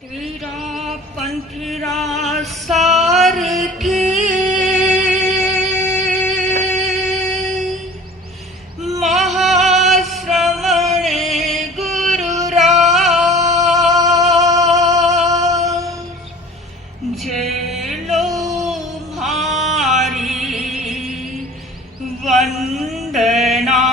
तेरा पंथीरा सारथी महाश्रवण गुरुराज जेलो भारी वंदना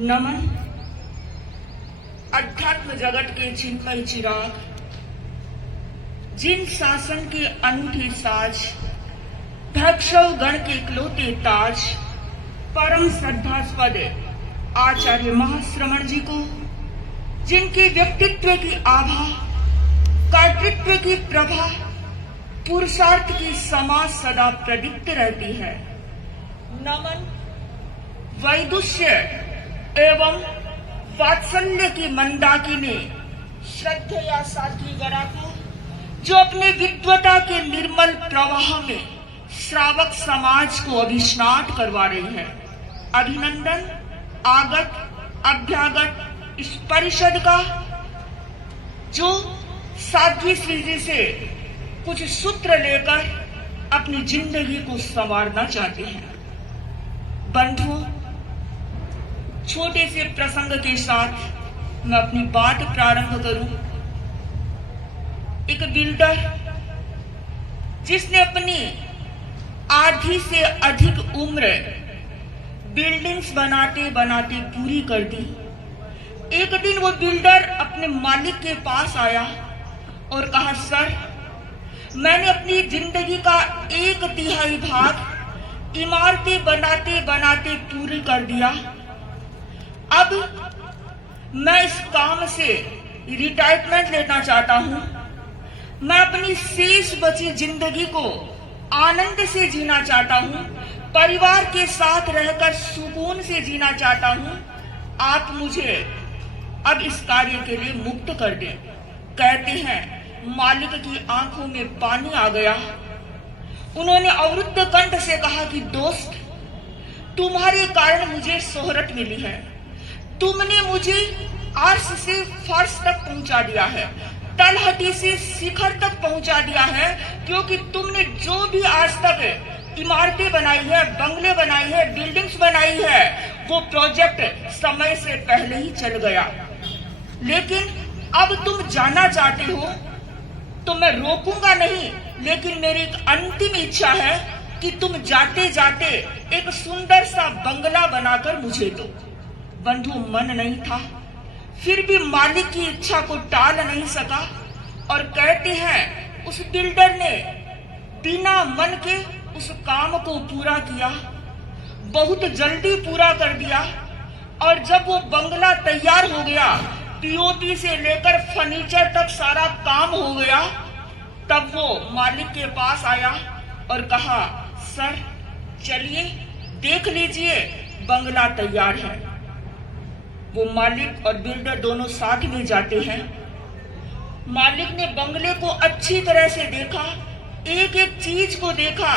नमन। अध्यात्म जगत के चिन्मय चिराग, जिन शासन के अनूठे साज, भक्षव गण के इकलौते ताज, परम श्रद्धास्पद आचार्य महाश्रवण जी को, जिनके व्यक्तित्व की आभा, कर्तृत्व की प्रभा, पुरुषार्थ की समाज सदा प्रदीप्त रहती है। नमन। वैदुष्य एवं वात्सल्य की मंदाकिनी श्रद्धेया साध्वी गणा को, जो अपने विद्वता के निर्मल प्रवाह में श्रावक समाज को अभिस्नात करवा रही है। अभिनंदन। आगत अभ्यागत इस परिषद का, जो साध्वी श्री जी से कुछ सूत्र लेकर अपनी जिंदगी को संवारना चाहते हैं। बंधुओं, छोटे से प्रसंग के साथ मैं अपनी बात प्रारंभ करूं। एक बिल्डर जिसने अपनी आधी से अधिक उम्र बिल्डिंग्स बनाते बनाते पूरी कर दी, एक दिन वो बिल्डर अपने मालिक के पास आया और कहा, सर, मैंने अपनी जिंदगी का 1/3 भाग इमारतें बनाते बनाते पूरी कर दिया। अब मैं इस काम से रिटायरमेंट लेना चाहता हूं। मैं अपनी शेष बची जिंदगी को आनंद से जीना चाहता हूं, परिवार के साथ रहकर सुकून से जीना चाहता हूं। आप मुझे अब इस कार्य के लिए मुक्त कर दें। कहते हैं, मालिक की आंखों में पानी आ गया। उन्होंने अवरुद्ध कंठ से कहा कि दोस्त, तुम्हारे कारण मुझे शोहरत मिली है। तुमने मुझे अर्श से फर्श तक पहुंचा दिया है, तलहटी से शिखर तक पहुंचा दिया है, क्योंकि तुमने जो भी आज तक इमारतें बनाई है, बंगले बनाई है, बिल्डिंग्स बनाई है, वो प्रोजेक्ट समय से पहले ही चल गया। लेकिन अब तुम जाना चाहते हो तो मैं रोकूंगा नहीं, लेकिन मेरी एक अंतिम इच्छा है कि तुम जाते जाते एक सुंदर सा बंगला बनाकर मुझे दो। बंधु मन नहीं था, फिर भी मालिक की इच्छा को टाल नहीं सका और कहते हैं, उस बिल्डर ने बिना मन के उस काम को पूरा किया, बहुत जल्दी पूरा कर दिया। और जब वो बंगला तैयार हो गया, पीओपी से लेकर फर्नीचर तक सारा काम हो गया, तब वो मालिक के पास आया और कहा, सर, चलिए देख लीजिए, बंगला तैयार है। वो मालिक और बिल्डर दोनों साथ में जाते हैं। मालिक ने बंगले को अच्छी तरह से देखा, एक एक चीज को देखा।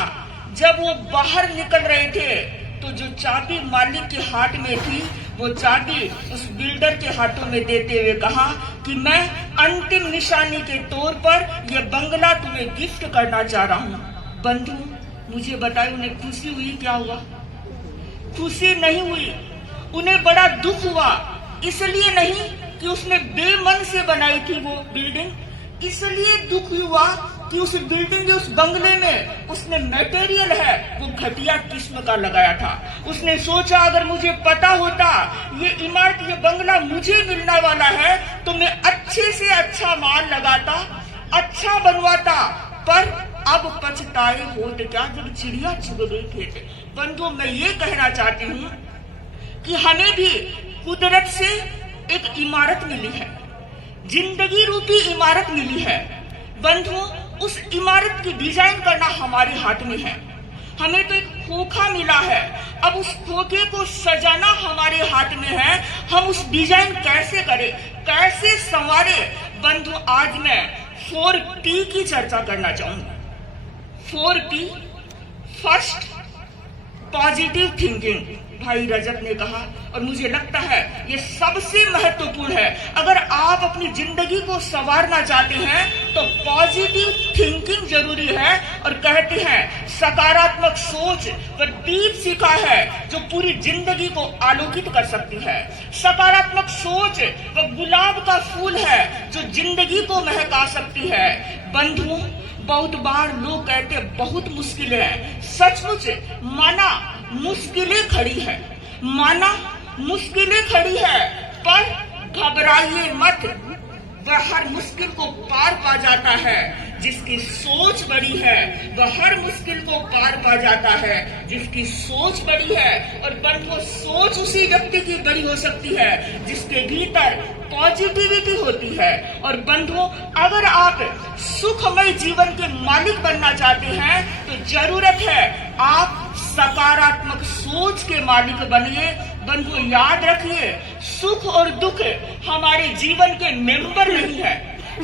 जब वो बाहर निकल रहे थे तो जो चाबी मालिक के हाथ में थी, वो चाबी उस बिल्डर के हाथों में देते हुए कहा कि मैं अंतिम निशानी के तौर पर यह बंगला तुम्हें गिफ्ट करना चाह रहा हूँ। बंधु, मुझे बताइए, उन्हें खुशी हुई? क्या हुआ? खुशी नहीं हुई, उन्हें बड़ा दुख हुआ। इसलिए नहीं कि उसने बेमन से बनाई थी वो बिल्डिंग, इसलिए दुख हुआ कि उस बिल्डिंग के उस बंगले में उसने मटेरियल है वो घटिया किस्म का लगाया था। उसने सोचा, अगर मुझे पता होता ये इमारत, ये बंगला मुझे मिलने वाला है, तो मैं अच्छे से अच्छा माल लगाता, अच्छा बनवाता। पर अब पछताए होते क्या जब चिड़िया चुग गई खेत। बंधु, मैं ये कहना चाहती हूँ कि हमें भी कुदरत से एक इमारत मिली है, जिंदगी रूपी इमारत मिली है। बंधुओं, उस इमारत की डिजाइन करना हमारे हाथ में है। हमें तो एक खोखा मिला है, अब उस खोखे को सजाना हमारे हाथ में है। हम उस डिजाइन कैसे करें, कैसे संवारे। बंधु, आज मैं 4P की चर्चा करना चाहूंगा। 4P, फर्स्ट पॉजिटिव थिंकिंग, भाई रजत ने कहा, और मुझे लगता है ये सबसे महत्वपूर्ण है। अगर आप अपनी जिंदगी को संवारना चाहते हैं तो पॉजिटिव थिंकिंग जरूरी है। और कहते हैं सकारात्मक सोच वह दीप शिखा है जो पूरी जिंदगी को आलोकित कर सकती है। सकारात्मक सोच वह गुलाब का फूल है जो जिंदगी को महका सकती है। बंधुओं, बहुत बार लोग कहते हैं बहुत मुश्किलें हैं। सचमुच माना मुश्किलें खड़ी है, माना मुश्किलें खड़ी है, पर घबराइए मत, वह हर मुश्किल को पार पा जाता है। जिसकी सोच बड़ी है वह हर मुश्किल को पार पा जाता है, जिसकी सोच बड़ी है। और बंधुओं, सोच उसी व्यक्ति की बड़ी हो सकती है जिसके भीतर पॉजिटिविटी होती है। और बंधुओं, अगर आप सुखमय जीवन के मालिक बनना चाहते हैं तो जरूरत है आप सकारात्मक सोच के मालिक बनिए। बंधुओं, याद रखिए, सुख और दुख हमारे जीवन के मेंबर नहीं है।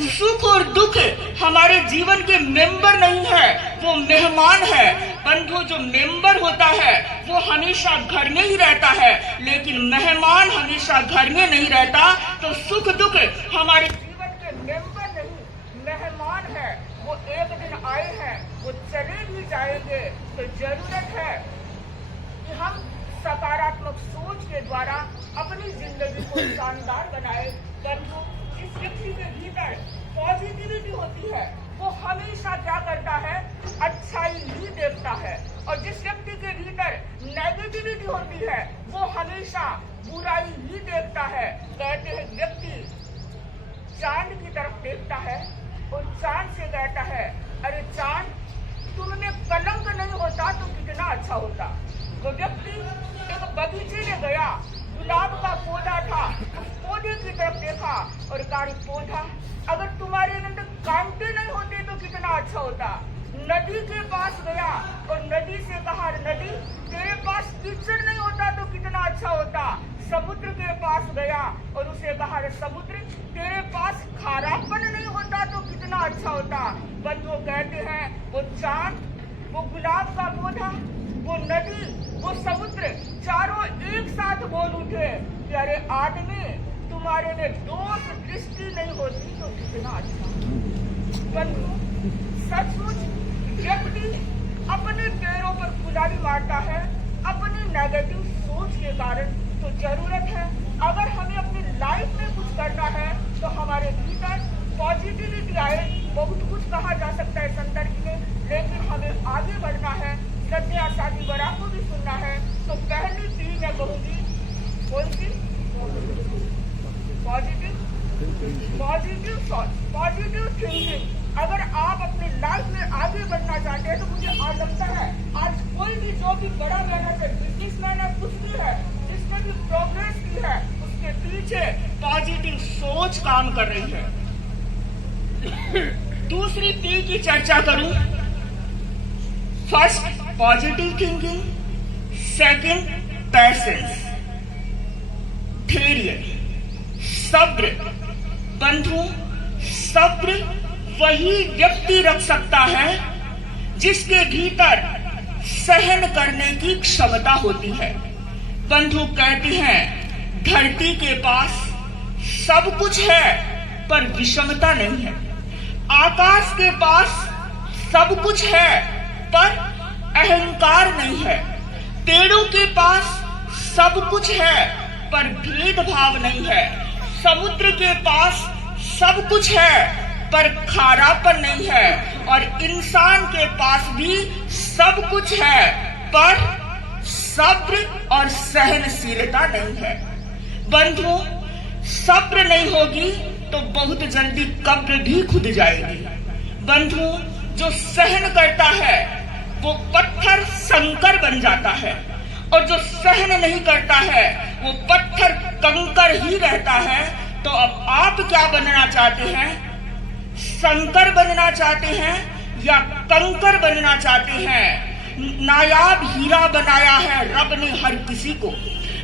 सुख और दुख हमारे जीवन के मेंबर नहीं है, वो मेहमान है। बंधुओं, जो मेंबर होता है वो हमेशा घर में ही रहता है, लेकिन मेहमान हमेशा घर में नहीं रहता। तो सुख दुख हमारे जीवन के मेंबर नहीं, मेहमान है। वो एक दिन आए हैं, वो चले भी जाएंगे। तो जरूरत है कि हम सकारात्मक सोच के द्वारा अपनी जिंदगी को शानदार बनाए। बंधु, जिस व्यक्ति के भीतर पॉजिटिविटी होती है वो हमेशा क्या करता है, अच्छाई ही देखता है। और जिस व्यक्ति के भीतर नेगेटिविटी होती है वो हमेशा बुराई ही देखता है। कहते हैं व्यक्ति चांद की तरफ देखता है और चांद से कहता है, अरे चांद, तुमने कलंक नहीं होता तो कितना अच्छा होता। वो व्यक्ति एक बगीचे में गया, गुलाब का पौधा था, उस पौधे की तरफ देखा और कहा, पौधा, अगर तुम्हारे अंदर कांटे नहीं होते तो कितना अच्छा होता। नदी के पास गया और नदी से कहा, नदी, तेरे पास कीचड़ नहीं होता तो कितना अच्छा होता। समुद्र के पास गया और उसे कहा, समुद्र, तेरे पास खारापन नहीं होता तो कितना अच्छा होता। बंधुओं, कहते हैं वो चांद, वो गुलाब का पौधा, वो नदी, वो समुद्र, चारों एक साथ बोल उठे कि अरे आदमी, तुम्हारे में दोष दृष्टि नहीं होती तो कितना अच्छा। बंधु, सचमुच व्यक्ति अपने पैरों पर कुल्हाड़ी मारता है अपनी नेगेटिव सोच के कारण। तो जरूरत है, अगर हमें अपनी लाइफ में कुछ करना है तो हमारे भीतर पॉजिटिविटी आए। बहुत कुछ कहा जा सकता है संदर्भ में, लेकिन हमें आगे बढ़ना है। सत्या शादी बड़ा को भी सुनना है। तो पहली चीज मैं कहूंगी, कौन सी? Positive thought, positive thinking. अगर आप अपनी लाइफ में आगे बढ़ना चाहते हैं तो मुझे आज लगता है आज कोई भी जो भी बड़ा मेहनत है, बिजनेसमैन है, कुछ भी है, जिसने भी प्रोग्रेस की है, उसके पीछे पॉजिटिव सोच काम कर रही है। दूसरी P की चर्चा करूं, first positive thinking, second patience, धैर्य, सब्र। बंधु, सब्र वही व्यक्ति रख सकता है जिसके भीतर सहन करने की क्षमता होती है। बंधु, कहते हैं धरती के पास सब कुछ है पर विषमता नहीं है। आकाश के पास सब कुछ है पर अहंकार नहीं है। पेड़ों के पास सब कुछ है पर भेदभाव नहीं है। समुद्र के पास सब कुछ है पर खारापन नहीं है। और इंसान के पास भी सब कुछ है पर सब्र और सहनशीलता नहीं है। बंधु, सब्र नहीं होगी तो बहुत जल्दी कब्र भी खुद जाएगी। बंधु, जो सहन करता है वो पत्थर कंकर बन जाता है, और जो सहन नहीं करता है वो पत्थर कंकर ही रहता है। तो अब आप क्या बनना चाहते हैं? कंकर बनना चाहते हैं या कंकर बनना चाहते हैं? नायाब हीरा बनाया है रब ने हर किसी को,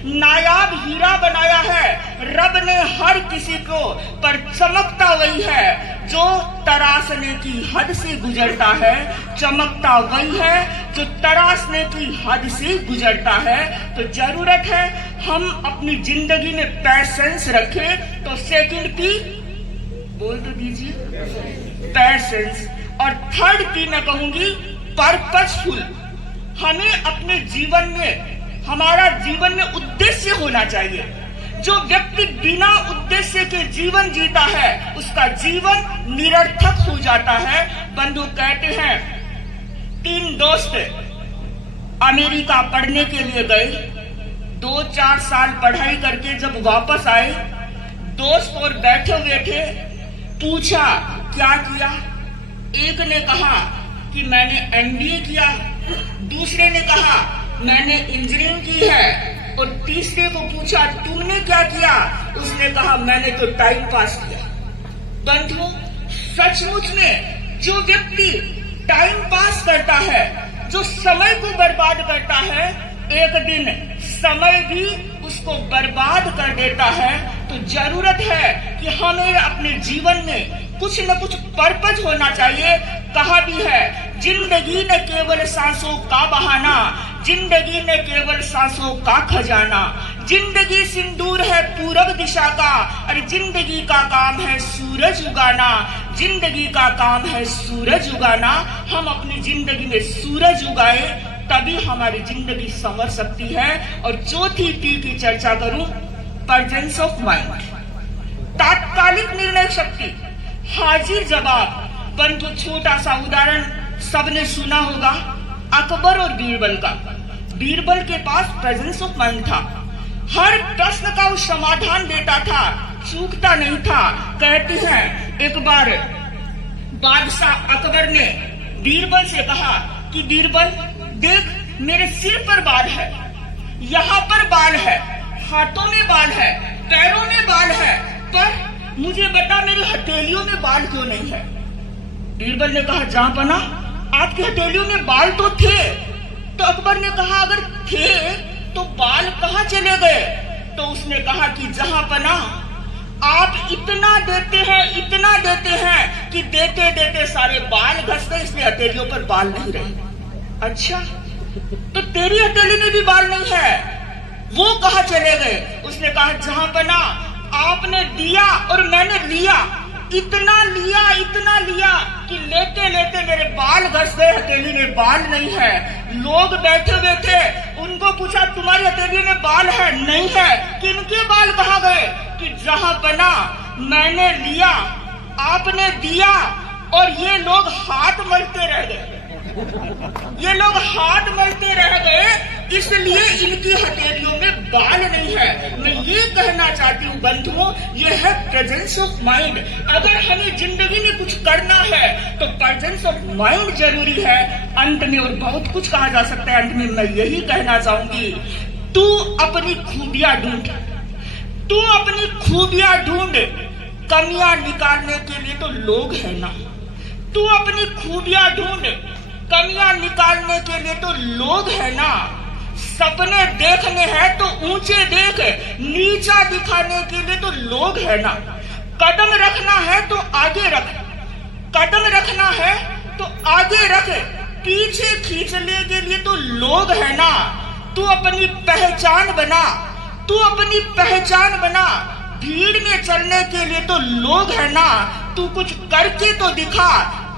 नायाब हीरा बनाया है रब ने हर किसी को, पर चमकता वही है जो तराशने की हद से गुजरता है, चमकता वही है जो तराशने की हद से गुजरता है। तो जरूरत है हम अपनी जिंदगी में पैशेंस रखें। तो सेकंड पी बोल तो दीजिए, पैशेंस। और थर्ड पी मैं कहूंगी पर्पसफुल। हमें अपने जीवन में, हमारा जीवन में उद्देश्य होना चाहिए। जो व्यक्ति बिना उद्देश्य के जीवन जीता है उसका जीवन निरर्थक हो जाता है। बंधु कहते हैं 3 दोस्त अमेरिका पढ़ने के लिए गए, 2-4 साल पढ़ाई करके जब वापस आए, दोस्त और बैठे हुए थे, पूछा क्या किया। एक ने कहा कि मैंने MBA किया, दूसरे ने कहा मैंने इंजीनियरिंग की है, और तीसरे को पूछा तुमने क्या किया, उसने कहा मैंने तो टाइम पास किया। बंधुओं, सचमुच में जो व्यक्ति टाइम पास करता है, जो समय को बर्बाद करता है, एक दिन समय भी उसको बर्बाद कर देता है। तो जरूरत है कि हमें अपने जीवन में कुछ न कुछ पर्पज होना चाहिए। कहा भी है जिंदगी न केवल सांसों का बहाना, जिंदगी न केवल सांसों का खजाना, जिंदगी सिंदूर है पूरब दिशा का, और जिंदगी का काम है सूरज उगाना, जिंदगी का काम है सूरज उगाना। हम अपनी जिंदगी में सूरज उगाए तभी हमारी जिंदगी संवर सकती है। और चौथी पी की चर्चा करूं, प्रेजेंस ऑफ माइंड, तात्कालिक निर्णय शक्ति, हाजिर जवाब। बंधु, छोटा सा उदाहरण सबने सुना होगा, अकबर और बीरबल का। बीरबल के पास प्रेजेंस ऑफ माइंड था, हर प्रश्न का वो समाधान देता था, चूकता नहीं था। कहते हैं एक बार बादशाह अकबर ने बीरबल से कहा कि बीरबल देख, मेरे सिर पर बाल है, यहाँ पर बाल है, हाथों में बाल है, पैरों में बाल है, पर मुझे बता मेरी हथेलियों में बाल क्यों नहीं है। बीरबल ने कहा जहांपना आपकी हथेलियों में बाल तो थे। तो अकबर ने कहा अगर थे तो बाल कहाँ चले गए। तो उसने कहा कि जहांपना आप इतना देते हैं, इतना देते हैं कि देते देते सारे बाल घस गए, इसलिए हथेलियों पर बाल नहीं रहे। अच्छा, तो तेरी हथेली में भी बाल नहीं है, वो कहाँ चले गए। उसने कहा जहांपना आपने दिया और मैंने लिया, इतना लिया, इतना लिया कि लेते लेते मेरे बाल घस गए, हथेली में बाल नहीं है। लोग बैठे हुए थे, उनको पूछा तुम्हारी हथेली में बाल है? नहीं है। किनके बाल कहाँ गए? कि जहां बना मैंने लिया, आपने दिया, और ये लोग हाथ मलते रह गए, ये लोग हाथ मलते रह गए, इसलिए इनकी हथेलियों में बाल नहीं है। मैं ये कहना चाहती हूँ बंधुओं, ये है प्रेजेंस ऑफ माइंड। अगर हमें जिंदगी में कुछ करना है तो प्रेजेंस ऑफ माइंड जरूरी है। अंत में और बहुत कुछ कहा जा सकता है, अंत में मैं यही कहना चाहूंगी, तू अपनी खूबियां ढूंढ, तू अपनी खूबियां ढूंढ, कमियां निकालने के लिए तो लोग है ना। तू अपनी खूबियां ढूंढ, कमियां निकालने के लिए तो लोग है ना। सपने देखने हैं तो ऊंचे देख, नीचा दिखाने के लिए तो लोग है ना। कदम रखना है तो आगे रख, कदम रखना है तो आगे रख, पीछे खींचने के लिए तो लोग है ना। तू अपनी पहचान बना, तू अपनी पहचान बना, भीड़ में चलने के लिए तो लोग है ना। तू कुछ करके तो दिखा,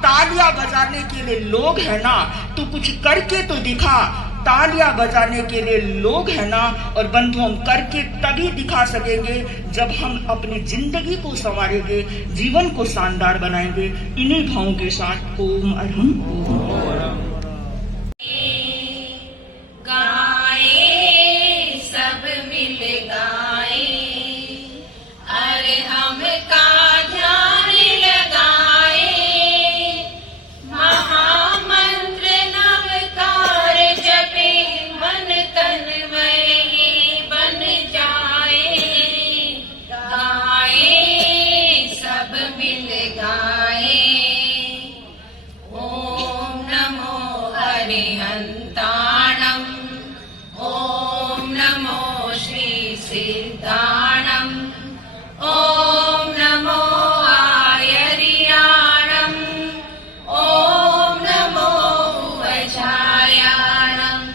तालियां बजाने के लिए लोग है ना। तू कुछ करके तो दिखा, तालियां बजाने के लिए लोग है ना। और बंधु, हम करके तभी दिखा सकेंगे जब हम अपनी जिंदगी को संवारेंगे, जीवन को शानदार बनाएंगे। इन्हीं भावों के साथ ओम अरहम ओम। ओम नमो हरिहंस। सिद्धाणम् ॐ नमो आयर्याणम् ॐ नमो वज्रायाणम्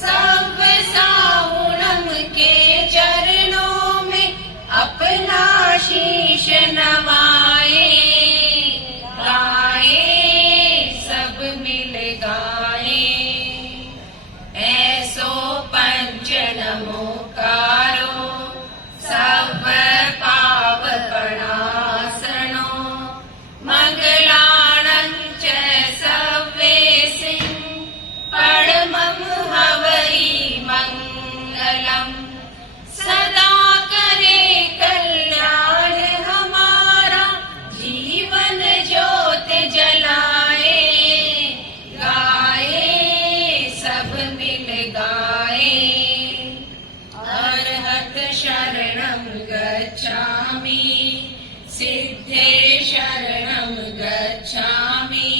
सब साहुणम के चरणों में अपना शीश नवाए गाए सब मिल गाए ऐसो पंच नमोकारो सब पावपणासनो मंगलाणं च सव्वेसिं परमं हवै मंगलम् सदा करे कल्याण हमारा जीवन ज्योत जलाए गाए सब मिल गाए अर्हत शरणं गच्छामि सिद्धे शरणं गच्छामि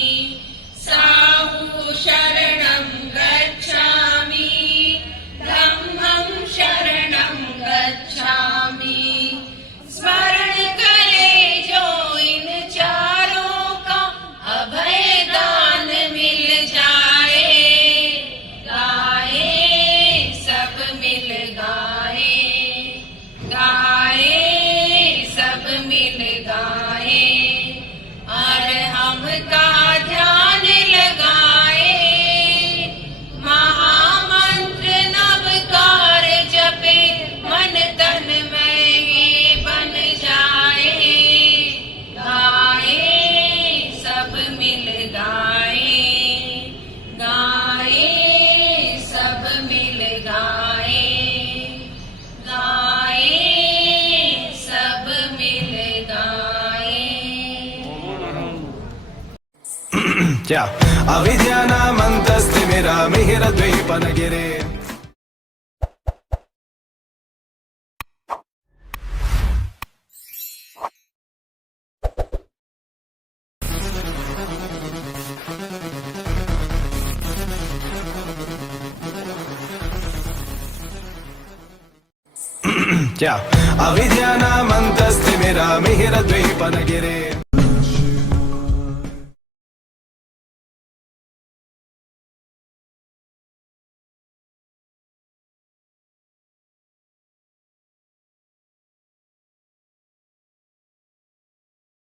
साहु शरणं गच्छामि धम्मं शरणं गच्छामि स्मरण करे जो इन चारों का अभय दान मिल जाए गाए सब मिल गाए गाए सब मिल गाए और हम का ध्यान लगाए महामंत्र नवकार जपे मन तन में ये बन जाए गाए सब मिल गाए गाए सब मिल गाए गाए सब मिल गाए अविद्यानामन्तस्तिमिरमिहिरद्वीपनगिरे अविद्यानामन्तस्तिमिरमिहिरद्वीपनगिरे